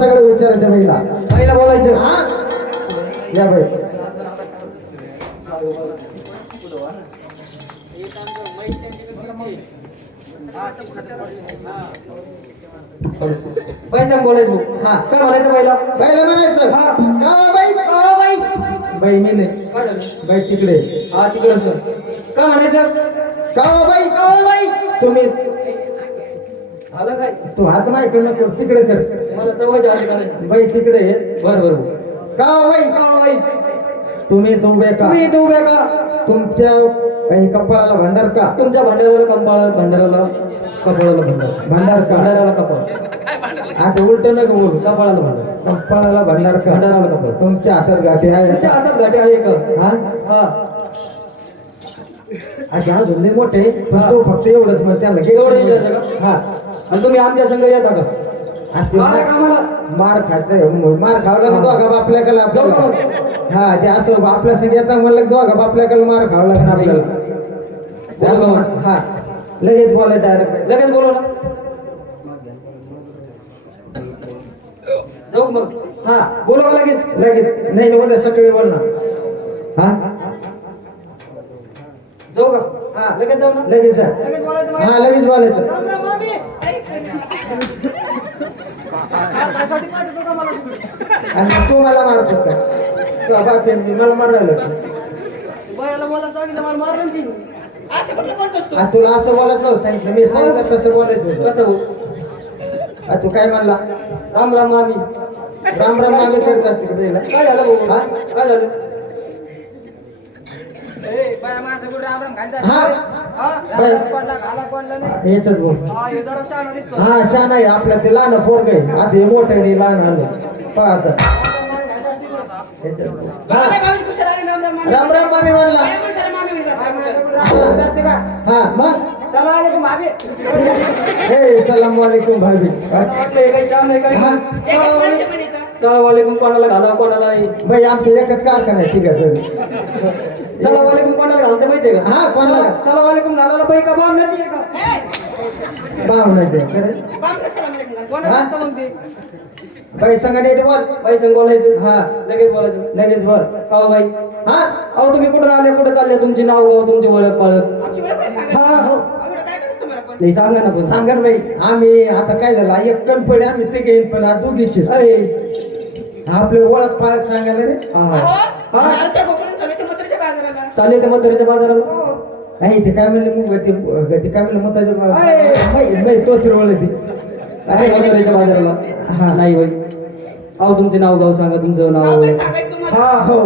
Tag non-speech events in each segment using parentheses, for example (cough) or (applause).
सगळं विचारायचं बाईला पहिला बोलायचं. हा. या बाई. पैसा बोलायचं. हा. काय म्हणायचं पहिला? बाईला म्हणायचं. हा. का बाई का बाई. बाई मी नाही? बाई तिकडे. हा तिकडं काय म्हणायचं? का हो बाई का हो बाई? तुम्ही आलं काय? तू हात माझ्याकडनं कर तिकडे कर. मला सवय झाली करायची बाई तिकडे. बरं बरं का बाई का बाई? तुम्ही तुंबे का? तुम्ही उभ्या का? तुमच्या काही कपाळाला भंडार का? तुमच्या भांडाराला कंपाळ भांडाराला कपाळाला भांडार. भंडार का? भांडाराला कपाळ. आता उलट नका बोलू. कपाळाला भांडार. कपाळाला भंडार का? भंडाराला कपाळ. तुमच्या हातात गाठी आहे. तुमच्या हातात घाटे आहे का? हा? हा. अशा अजून मोठे पण तो फक्त एवढंच मग त्याला. एवढं का? हा. आणि तुम्ही आमच्या संघ येता का? मारा का आम्हाला? मार खात मार खावं लागत दोघा बापल्याकडे दोघं हा ते असं आपल्या संग येता म्हणलं दोघा बापल्याकडे मार खावं लागेल आपल्याला. ते असं म्हण- हा. लगेच बोला डायरेक्ट लगेच बोलव ना. जाऊ मग. हा बोलव का लगेच? लगेच. नाही उद्या सकाळी बोल ना हा? जाऊ का. लगेच जाऊ ना लगेच जा. लगेच बोलायचं हा. लगेच बोलायचं राम राम मामी. हा, त्यासाठी पाठवतो का मला तुम्ही? आणि मग तू मला मारतो का तू बाप आहे, मी मला मारायला बायाला बोलायला सांगितलं मला मारलं की असं कुठलं बोलतोस तू आणि तुला असं बोलत नव्हतं सांगितलं मी सांगितलं तसं बोलायचं होतं. कसं बोल आ, तू काय म्हणला राम राम मामी राम राम मामी करत असते का तुला? काय झालं भाऊ हा? काय झालं हा. याच्यात बोल. हा शान आहे. आपल्या ते लहान पोरग आहे. आधी मोठं आणि लहान आलं. पहा आता. राम राम मामी. म्हणला. हा. मग? सलाम वालेकुम भाभी. हा. सलावालेकुम कोणाला घाला कोणाला नाही. बाई आमचं एकच कारखाना आहे ठीक आहे सर. सलावालेकुम कोणाला घालते माहितीये का? हा, कोणाला? सलावालेकुम घालायला बाई का बामण्याची आहे का ते बाई संग नीट बोल बाई संग बोलायचं? हा. लगेच बोलायचं? लगेच बोल. का हो बाई. हा? अहो तुम्ही कुठं आले कुठं चालले? तुमची नाव गाव तुमची ओळख पाळख? हा हो. नाही सांगा ना पण. सांगा ना बाई. आम्ही आता काय झालं? एक कण पडे आम्ही ते घेईन पण दोघीचे. अरे. आपले ओळख पाळख सांगायला रे? हा. हा. चालले ते म्हातारीच्या बाजाराला. नाही ते काय म्हणले मग ते ते काय म्हणलं अय. मताचे बाई तो तर ओळख अरे म्हातारीच्या बाजाराला. हा. नाही बाई. अहो तुमचे नाव गाव सांगा तुमचं नाव हा हो.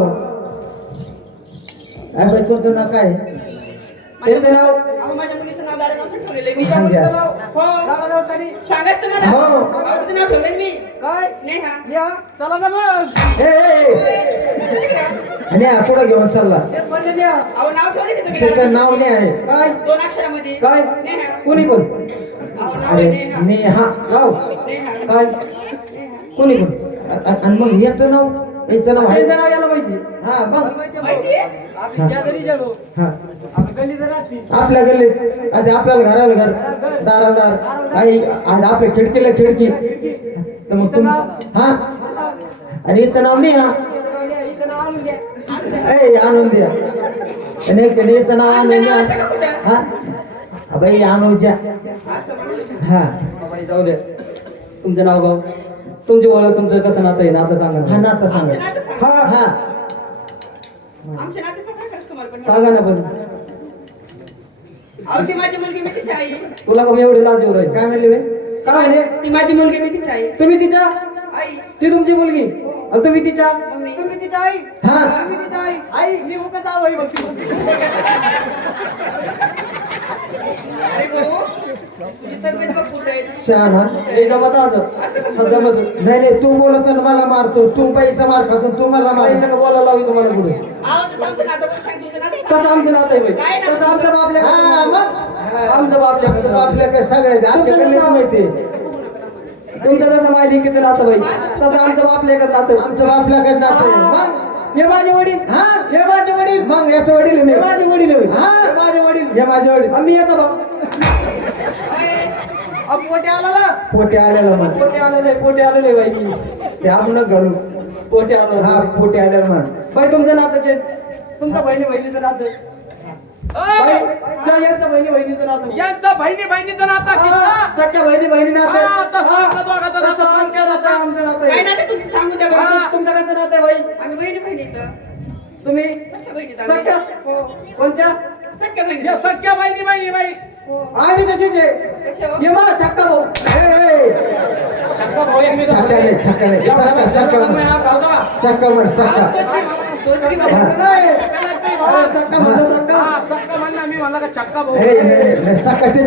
अरे बाई तुझं ना काय? त्यांचं नाव हो. हो. काय? या चला ना मग. ए, ए, ए. आणि हा पुढं घेऊन चालला. तेच म्हणले न्या. त्याचं नाव नाही आहे. काय? दोन अक्षरामध्ये. काय? नेहा. कोणी कोण अरे मी हा नाव काय? कोणी कोण आणि मग याचं नाव? याचं नाव आहे? त्यांचं नाव याला माहिती हा माहितीये हा. आपल्या गल्लीत आधी आपल्याला घराला घर दाराला दार आई आणि आपल्या खिडकीला खिडकी. तर मग तुम हा? आणि हिचं नाव नाही हा ए आणून द्या. आणि हिचं नाव आणून द्या. हा? हा, बाई आणूच्या हा. बाई, जाऊ द्या तुमचं नाव गाव. तुमची ओळख तुमचं कसं नातं आहे? नातं सांगा हा ना. नातं सांगा हा हा सांगा ना पण. अहो ती माझी मुलगी मी तिची आई. तुला कमी एवढी लाज येऊ राहील? काय म्हणले बाई? काय म्हणे? ती माझी मुलगी मी तिची आई. तुम्ही तिच्या? आई. ती तुमची मुलगी? आणि तुम्ही तिच्या? तुम्ही तिच्या आई? हा. तुम्ही तिच्या आई. आई मी मुका जाऊ आई बघ अरे भाऊ शहाणा नाही नाही तू बोलत आणि मला मारतो. तू पैसा मार खातो तू मला मार. पैसा का बोलायला लावी तुम्हाला पुढे? आमचं नातं नातं. कसं आमचं नातं आहे बाई? काय नातं? कसं आमच्या बापल्या हा आमचं बापल्या काय सगळे तुमचं कसं? माहिती तुमचं जसं माझ्या लिखीचं नातं बाई तसं आमचं बापल्या का नातं आमचं बापल्याकडे नातं आहे. हा. माझे वडील. हा? हे माझे वडील. मग याचं वडील आहे मी हे माझे वडील आहे. हा. हे माझे वडील. हे माझे वडील. आम्ही येतो बाप अ, पोटे आला ना पोटे आलेला पोटे आलेलं पोटे आलेलं बाई. की ते पोटे आलं हा पोटे आलेला म्हण. बाई तुमचं नातं तुमचं बहिणी बहिणीचं नातं. यांचं बहिणी बहिणीचं नातं. यांचं बहिणी बहिणीचं नातं हा, कृष्णा सख्या बहिणी बहिणी नातं. हा, हा, आमच्या आमचं काय तुम्ही? सांगू द्या हा, बहिणी. तुमचं कसं नातं बाई? आम्ही बहिणी बहिणीचं. तुम्ही? सख्या हो. कोणच्या? सख्या बहिणी हे सख्या बहिणी बहिणी बाई. आम्ही तशीच आहे. मा छक्का भाऊ. ए, ए, सक्का भाऊ एक मी छक्का नाही छक्का नाही सक्का सक्का म्हण सक्का म्हण सक्का नाही. अरे, सक्का म्हणलं सक्का हा, सक्का म्हणणं मी म्हणला का भाऊ?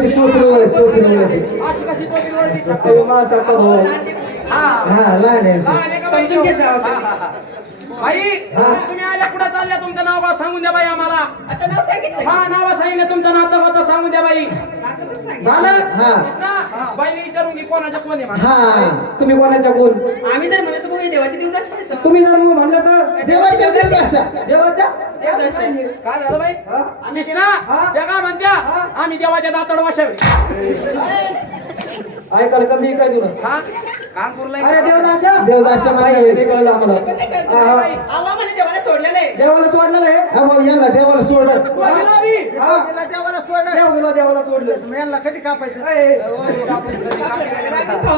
तोत्र तोत्र. अशी कशी तो बिलवडी छक्का ये मा सक्का भाऊ. हा हा. लहान आहे लहान आहे का बाई? समजून घेत जावं हा, हा, हा. बाई हा. तुम्ही आल्या कुठं चालल्या? तुमचं नाव गाव सांगून द्या बाई आम्हाला. आता नाव सांगितलं हा नाव सांगितलं. तुमचं नातं होतं सांगून द्या बाई. झालं? हा. कृष्णा बाईने विचारून की कोणाच्या कोण आहे म्हणा हा. तुम्ही कोणाच्या कोण आम्ही जर म्हणलं तर भाऊ हे देवाचे देव दर्शन तुम्ही जर मग म्हणलं तर देवाच्या? देवाच्या देवाच्या काय झालं बाई? हा? कृष्णा हा? त्या काय म्हणत्या हा? आम्ही देवाच्या दातड वाशावे. (laughs) ऐकायला कमी काय तुला? हा? करू अरे देवदाशा देवदासच्या बाई, मागे हे कळलं आम्हाला. आवा देवाला सोडलेलं. आहे देवाला सोडलं. नाही हा? भाऊ यांना देवाला सोडलं. हा. देव गेला देवाला सोडलं. यांना कधी कापायचं?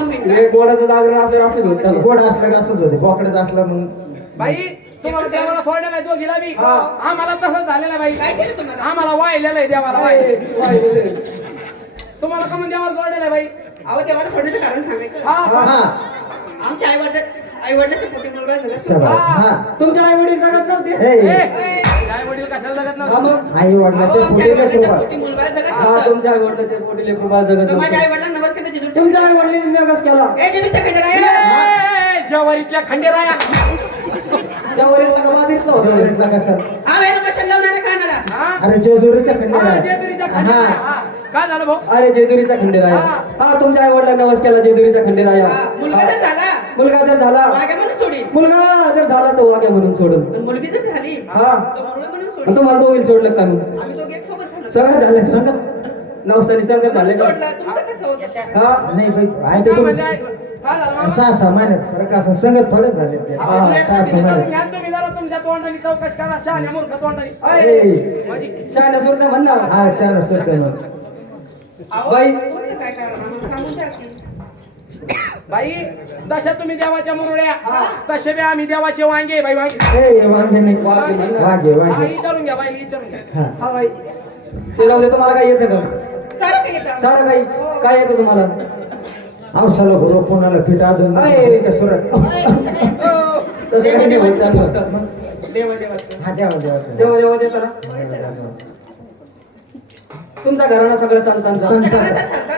मी गोडाचं जागरण असलं असं होत. गोड असलं का असंच होते. बोकडेच असलं मग बाई तुम्हाला देवाला सोडलेला आहे दोघीला बी? हा. आम्हाला तसं झालेलं आहे बाई. काय केलं तुम्हाला आम्हाला वाहिलेलं आहे देवाला ए. तुम्हाला का म्हणून देवाला सोडलेलं आहे बाई? अहो देवाला सोडण्याचं कारण सांगायचं. हा हा हा. आमच्या आई वडील आई वडिलांच्या पोटी मुलगा झाला शाबास. हा. तुमच्या आई वडील जगत नव्हते? ए काय वडील कशाला लगत हा नव्हतं मग. आई अहो, वडिलाच्या आमच्या पुढे आई वडिलांच्या कृपा पोटी मुलगा जगत हा नव्हता. तुमच्या आई वडिलाच्या पोटी लेकरू बाळ जगत तर माझ्या नव्हते. आई वडिलांना नमस्कार जिजूच्या- तुमच्या आई वडिलांनी नगस केला. ए जिजूच्या खंडेराया! ए, जवारीतल्या खंडेराया! का होतं? कसा हा वेळेला मशाल लावणाऱ्या कानाला हा? अरे हा, खंडेराय. जेजुरीच्या खंडेराया. हा. हा. काय झालं भाऊ? अरे जेजुरीचा खंडेराया. हा. हा तुमच्या आई वडिलांना नवस केला जेजुरीचा खंडेराया. हा, मुलगा जर झाला. मुलगा जर झाला. वाघ्या म्हणून सोडील मुलगा जर झाला तो वाग्या म्हणून सोडून. पण मुलगी जर झाली. हा. तर मुलगा म्हणून आणि सोडील तुम्हाला दोघीला सोडलं का मग? आम्ही दोघे एक सोबत झालो. सगळं झालं संगत नवसानी संगत झाले का? सोडला. तुमचं कसं होतं? हा. नाही बाई आहे ते म्हणजे तुम्ही. ऐकलं? काय झालं. मामा? सहा सहा महिन्यात फरक असं संगत थोडेच झाले. ते हा तुम्ही सहा सहा महिन्यात तुम्ही तुमच्या तोंडाने चौकशी करा. शहाण्या मूर्ख तोंडाने. ए, म्हणजे शहाण्या सुरत्या म्हण ना हा छान असतं मग बाई. काय कारण आम्हाला सांगून द्या की. बाई तशा तुम्ही देवाच्या मुरुड्या तसे बी आम्ही देवाचे वांगे बाई वांगे ए वांगे नाही. वांगे हा, वांगे विचारून घ्या बाई विचारून घ्या. हा. हा बाई. ते जाऊ दे तुम्हाला काय येतं का? सारं काही येतं? सारं काही काय येतं तुम्हाला? औषधाला भरो कोणाला फिट अजून. अय. का सुरत? तसं काही नाही होत चाललं. देवा. देवाचं हा द्यावा द्यावा देवा देवा देता ना तुमचा घराणा सगळं संतांचा संत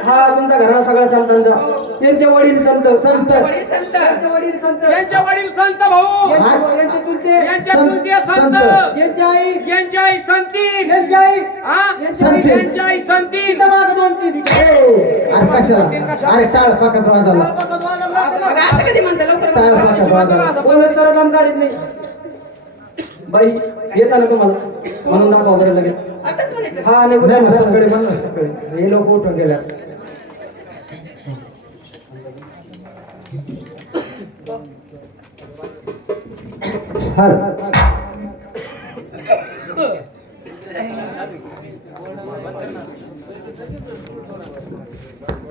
हा तुमचा घराणा सगळा संतांचा यांचे वडील संत संत. वडील संत. यांचे वडील संत. यांच्या वडील संत भाऊ. यांचे- यांचे चुलते. यांच्या संत- चुलते संत. संत. यांची आई. यांची आई संती. यांची आई. हा? यांची आई. संत. यांची आई संती. तिथं मागं दोन तीन. ए, अरे कशाला अरे टाळ पाकत वाजवला मग असं कधी म्हणता लवकर टाळ. पाकत वाजवला बोलत तर दम काढत नाही. बाई येता ना तुम्हाला म्हणून दाखवा बरं लगेच. आताच म्हणायचं. हा नाही नाही ना. सकाळी बंद ना सकाळी. हे लोक उठून गेल्या. हल.